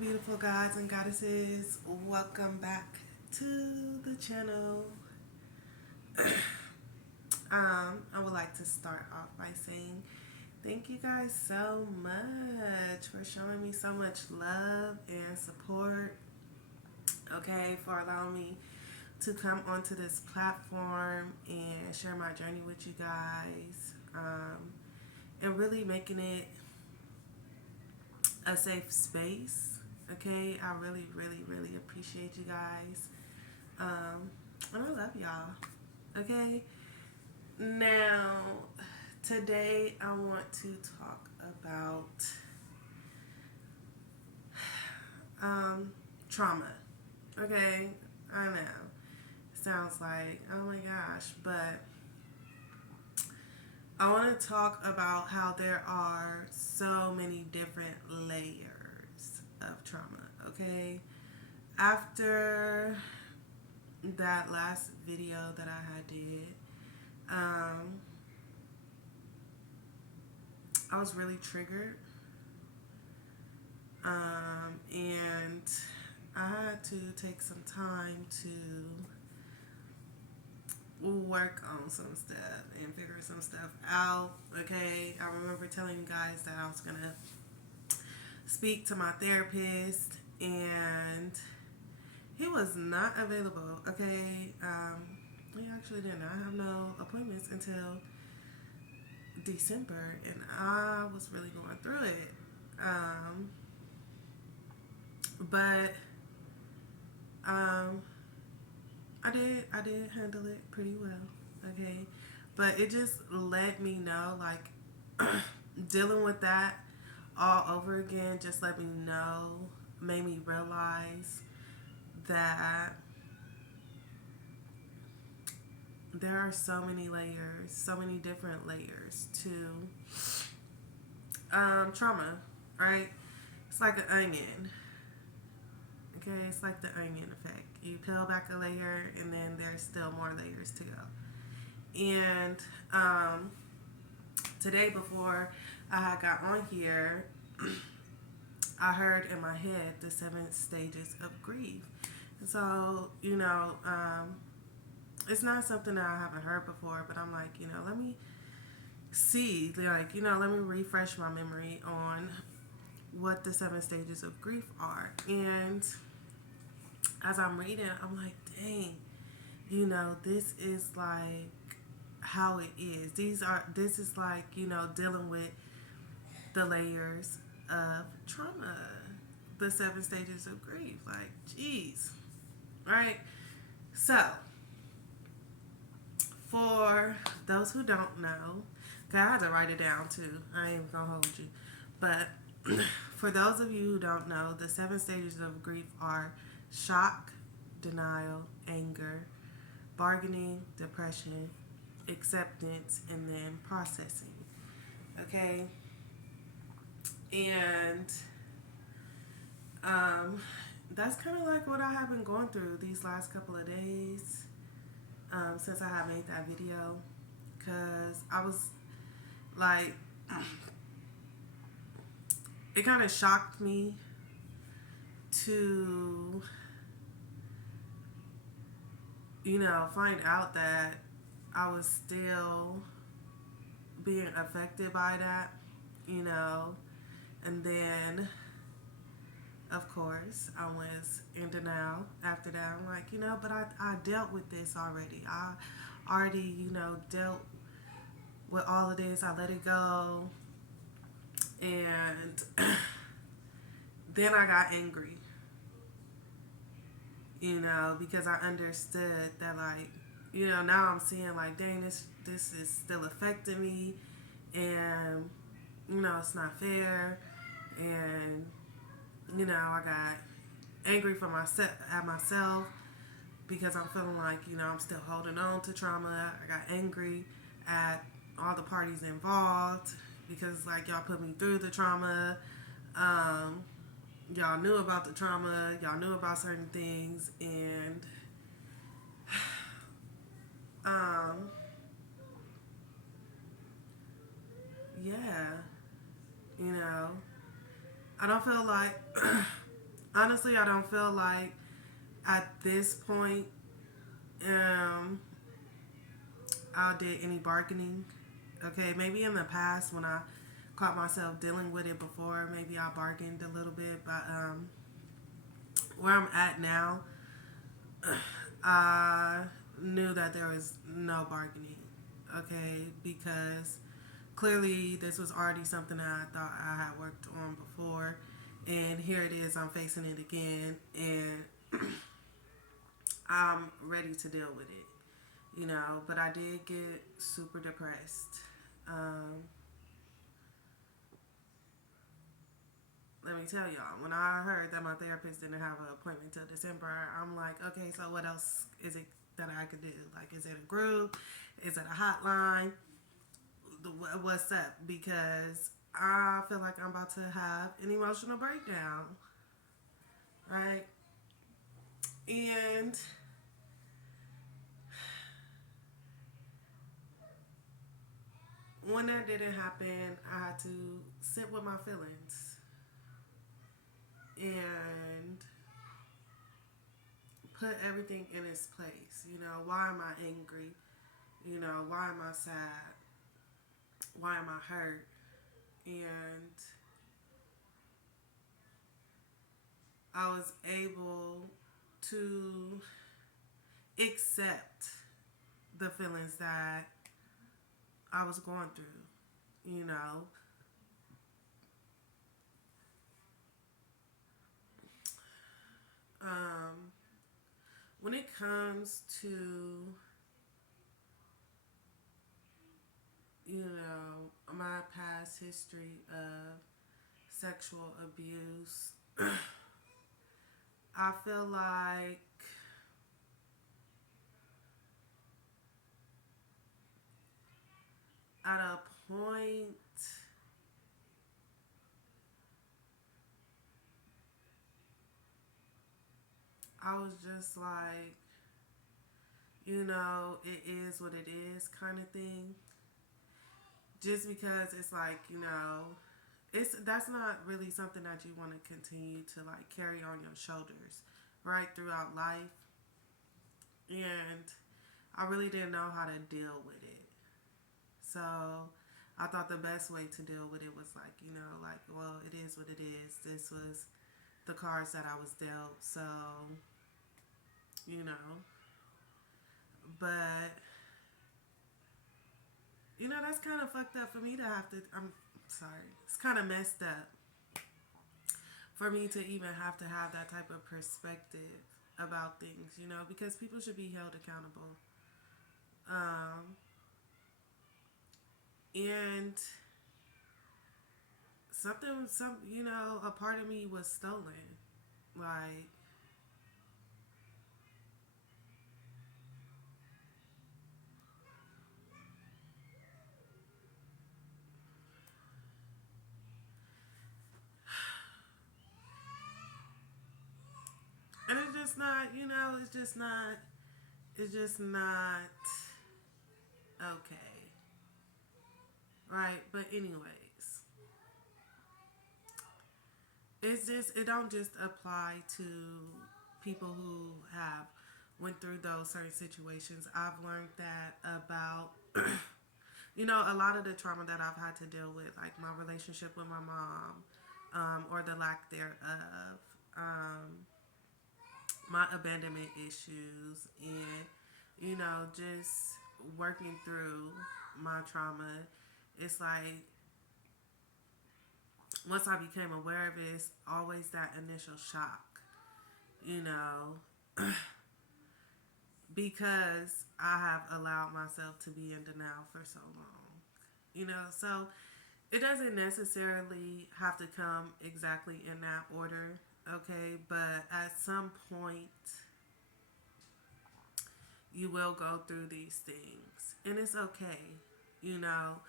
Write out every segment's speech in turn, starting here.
beautiful gods and goddesses. Welcome back to the channel. I would like to start off by saying thank you guys so much for showing me so much love and support. Okay, for allowing me to come onto this platform and share my journey with you guys. And really making it a safe space. Okay, I really, really, really appreciate you guys. And I love y'all. Okay, now today I want to talk about trauma. Okay, I know. Sounds like, oh my gosh, but I want to talk about how there are so many different layers of trauma. Okay, after that last video that I had did, I was really triggered, and I had to take some time to work on some stuff and figure some stuff out. Okay, I remember telling you guys that I was gonna speak to my therapist, and he was not available. Okay, he actually didn't. I have no appointments until December, and I was really going through it. But I did handle it pretty well. Okay, but it just let me know, like, dealing with that all over again just let me know, made me realize that there are so many layers, so many different layers to trauma, right? It's like an onion. Okay, it's like the onion effect. You peel back a layer, and then there's still more layers to go. And today, before I got on here, I heard in my head the 7 stages of grief. And so, it's not something that I haven't heard before, but I'm like, let me see, like, let me refresh my memory on what the 7 stages of grief are. And as I'm reading, I'm like, dang, this is like how it is. This is like, dealing with the layers of trauma, the 7 stages of grief. Like, geez, right? So, for those who don't know, 'cause I had to write it down too. I ain't even gonna hold you. But for those of you who don't know, the 7 stages of grief are shock, denial, anger, bargaining, depression, acceptance, and then processing. Okay? And that's kind of like what I have been going through these last couple of days, since I have made that video. Because I was like, it kind of shocked me to, find out that I was still being affected by that, and then, of course, I was in denial after that. I'm like, but I dealt with this already. I already, dealt with all of this. I let it go. And then I got angry, because I understood that, like, now I'm seeing, like, dang, this is still affecting me, and, it's not fair, and, I got angry for myself at myself because I'm feeling like, I'm still holding on to trauma. I got angry at all the parties involved because, like, y'all put me through the trauma. Y'all knew about the trauma. Y'all knew about certain things, and yeah, I don't feel like Honestly, I don't feel like at this point um, I did any bargaining. Okay, maybe in the past when I caught myself dealing with it before, maybe I bargained a little bit, but where I'm at now, I knew that there was no bargaining. Okay, because clearly this was already something that I thought I had worked on before, and here it is, I'm facing it again, and I'm ready to deal with it, you know. But I did get super depressed. Um, Let me tell y'all, when I heard that my therapist didn't have an appointment till December, I'm like, okay, so what else is it that I could do? Like, is it a group? Is it a hotline? What's up? Because I feel like I'm about to have an emotional breakdown, right? And when that didn't happen, I had to sit with my feelings and put everything in its place. You know, why am I angry? You know, why am I sad? Why am I hurt? And I was able to accept the feelings that I was going through. You know, um, when it comes to, you know, my past history of sexual abuse, I feel like at a point I was just like, you know, it is what it is kind of thing. Just because it's like, you know, it's that's not really something that you want to continue to like carry on your shoulders right throughout life. And I really didn't know how to deal with it. So I thought the best way to deal with it was like, you know, like, well, it is what it is. This was the cards that I was dealt. So, you know, but you know, that's kind of fucked up for me to have to. I'm sorry. It's kind of messed up for me to even have to have that type of perspective about things, you know, because people should be held accountable. Um, and you know, a part of me was stolen. Like, and it's just not, you know, it's just not okay. Right? But, anyways, it's just, it don't just apply to people who have went through those certain situations. I've learned that about you know, a lot of the trauma that I've had to deal with, like my relationship with my mom, or the lack thereof, my abandonment issues, and, you know, just working through my trauma. It's like once I became aware of it, it's always that initial shock, you know, because I have allowed myself to be in denial for so long, you know. So it doesn't necessarily have to come exactly in that order, okay? But at some point, you will go through these things, and it's okay, you know.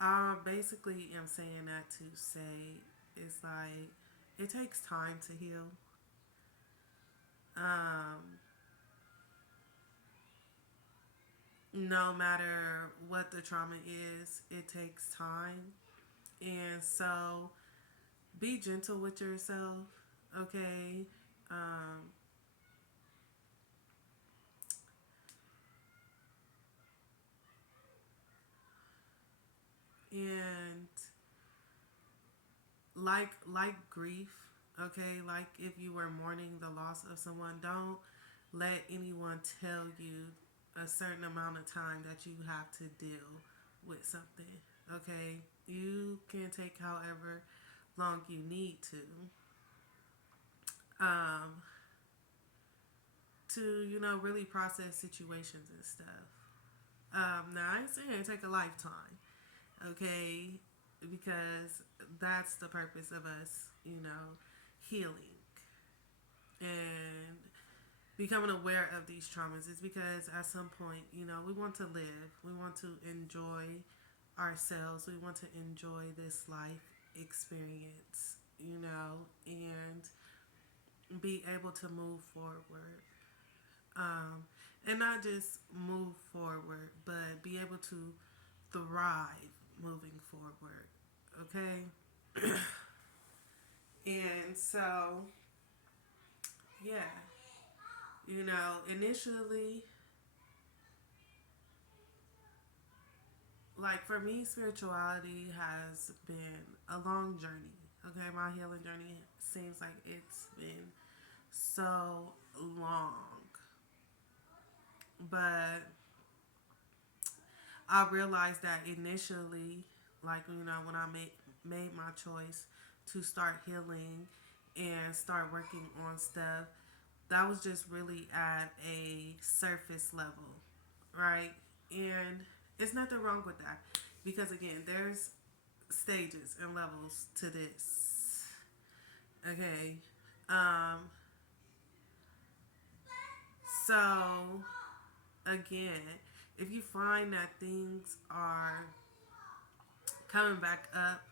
I basically am saying that to say it's like it takes time to heal. Um, no matter what the trauma is, it takes time, and so be gentle with yourself. Okay. Um, and like grief, okay, like if you were mourning the loss of someone, don't let anyone tell you a certain amount of time that you have to deal with something. Okay, you can take however long you need um, to really process situations and stuff. Now I ain't saying it take a lifetime, okay, because that's the purpose of us, healing and becoming aware of these traumas is because at some point, we want to live, we want to enjoy ourselves, we want to enjoy this life experience, and be able to move forward. Um, and not just move forward, but be able to thrive moving forward. Okay? And so, yeah, initially, like for me, spirituality has been a long journey. Okay, my healing journey seems like it's been so long, but I realized that initially, like when I made my choice to start healing and start working on stuff, that was just really at a surface level, right? And it's nothing wrong with that because again, there's stages and levels to this. Okay. Um so again, if you find that things are coming back up,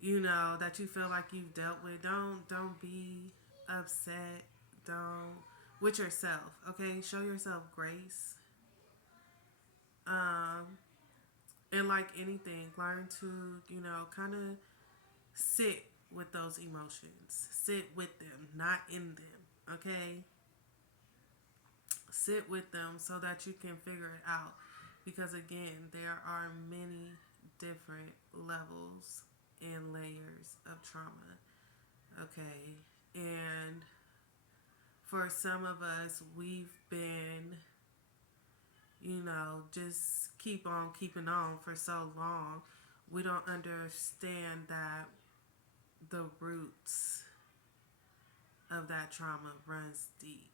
that you feel like you've dealt with, don't be upset. Don't with yourself, okay? Show yourself grace. Um and like anything, learn to, kind of sit with those emotions. Sit with them, not in them, okay? Sit with them so that you can figure it out. Because again, there are many different levels and layers of trauma, okay? And for some of us, we've been, just keep on keeping on for so long. We don't understand that the roots of that trauma runs deep,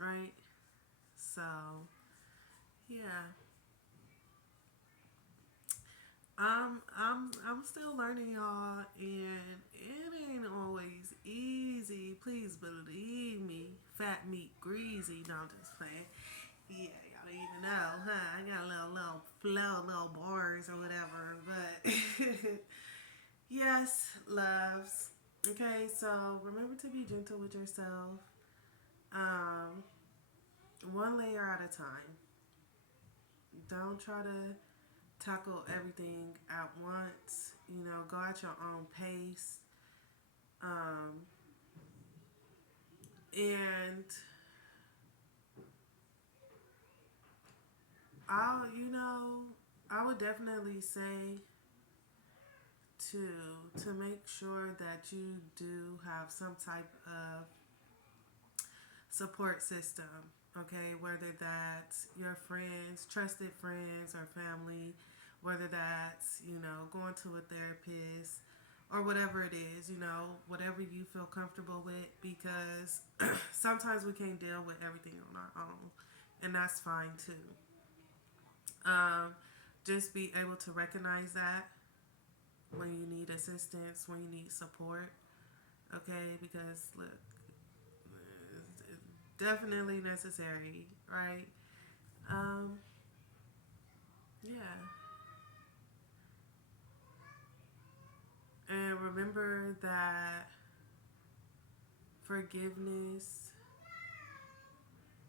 right? So, yeah. I'm still learning, y'all, and it ain't always easy. Please believe me. Fat meat greasy. No, I'm just playing. Yeah, y'all don't even know, huh? I got a little flow, little bars or whatever. But yes, loves. Okay, so remember to be gentle with yourself. Um, one layer at a time. Don't try to tackle everything at once. Go at your own pace. Um, and I would definitely say to make sure that you do have some type of support system. Okay, whether that's your friends, trusted friends, or family, whether that's going to a therapist or whatever it is, whatever you feel comfortable with, because sometimes we can't deal with everything on our own, and that's fine too. Um, just be able to recognize that when you need assistance, when you need support, okay? Because look, it's definitely necessary, right? Um, yeah. And remember that forgiveness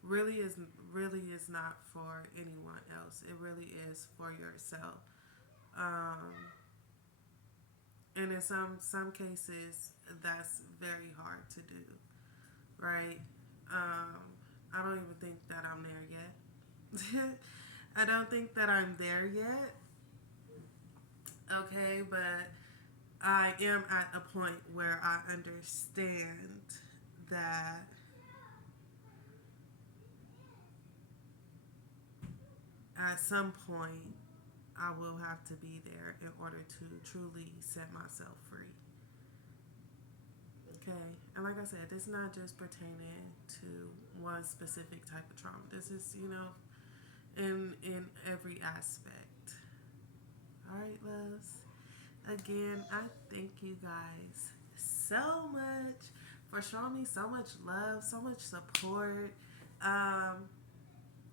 really is really is not for anyone else. It really is for yourself. Um, And in some cases, that's very hard to do, right? I don't even think that I'm there yet. I don't think that I'm there yet. Okay, but I am at a point where I understand that at some point I will have to be there in order to truly set myself free. Okay, and like I said, this is not just pertaining to one specific type of trauma. This is, in every aspect. All right, loves. Again, I thank you guys so much for showing me so much love, so much support, um,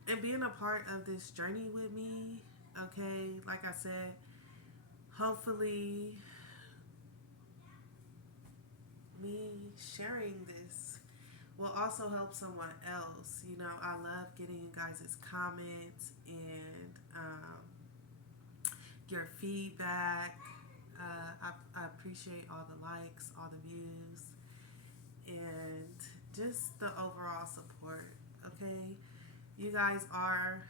and being a part of this journey with me. Okay, like I said, hopefully, me sharing this will also help someone else. I love getting you guys' comments and your feedback. I appreciate all the likes, all the views, and just the overall support. Okay, you guys are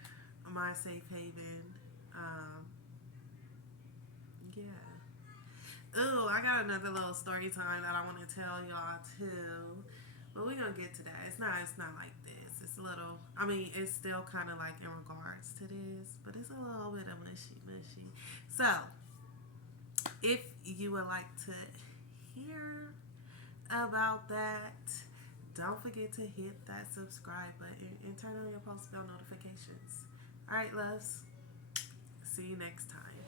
my safe haven. Um, yeah. Ooh, I got another little story time that I want to tell y'all too. But we're gonna get to that. It's not like this. It's a little it's still kinda like in regards to this, but it's a little bit of mushy. So if you would like to hear about that, don't forget to hit that subscribe button and turn on your post bell notifications. Alright, loves. See you next time.